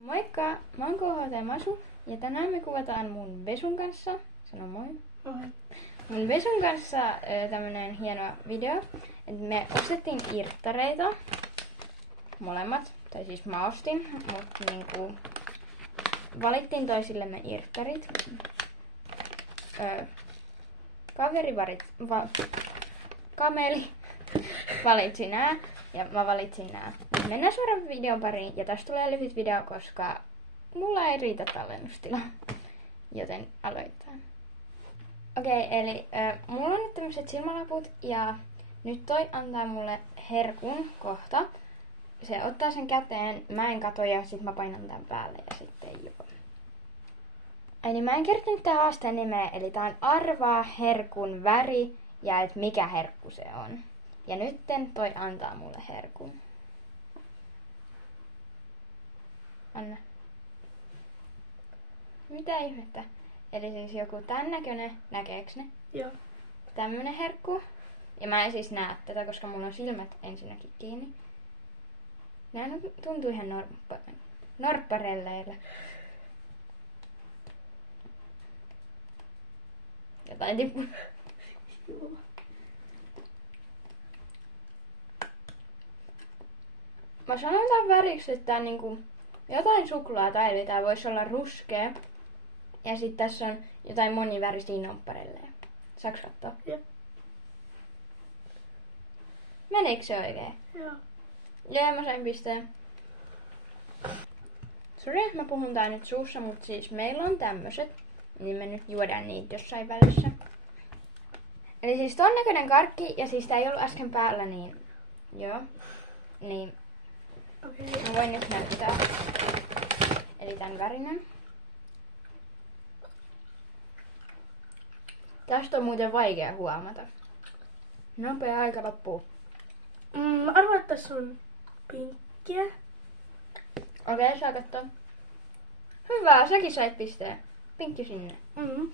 Moikka! Mä oon KHT Masu ja tänään me kuvataan mun Vesun kanssa. Sano moi. Moi. Mun Vesun kanssa tämmönen hieno video, että me ostettiin irttareita. Molemmat. Tai siis mä ostin, mutta niinku valittiin toisillemme irttarit. Kameli valitsi nää ja mä valitsin nää. Mennään suoraan videon pariin ja tästä tulee lyhyt video, koska mulla ei riitä tallennustila. Joten aloitetaan. Okei, eli mulla on nyt tämmöiset silmälaput ja nyt toi antaa mulle herkun kohta. Se ottaa sen käteen, mä en kato ja sit mä painan tän päälle ja sitten joo. Eli mä en kertonut tää haasteen nimeä, eli tää on arvaa herkun väri ja et mikä herkku se on. Ja nytten toi antaa mulle herkun. Anna. Mitä ihmettä? Eli siis joku tän näköinen, näkeeks ne? Joo. Tämmönen herkku. Ja mä en siis näe tätä, koska mulla on silmät ensinnäkin kiinni. Nää tuntuu ihan norpparelleillä. Jotain tippuu. Joo. Mä sanon tän väriksi, että tää on niinku jotain suklaata, eli tää voisi olla ruskea. Ja sit tässä on jotain monivärisiä nompparelleja. Saaks kattoo? Joo. Menikö se oikein? Joo. Joo, mä sain pisteen. Sori, mä puhun tää nyt suussa, mutta siis meillä on tämmöset. Niin me nyt juodaan niitä jossain välissä. Eli siis ton näköinen karkki, ja siis tää ei ollut äsken päällä, niin joo. Niin Okei. mä voin nyt näyttää. Eli tän värinen. Tästä on muuten vaikea huomata. Nopea aika loppuu. Mä arvaan, että tässä on pinkkiä. Okei, saa katsoa. Hyvä, säkin sait pisteen. Pinkki sinne. Mm.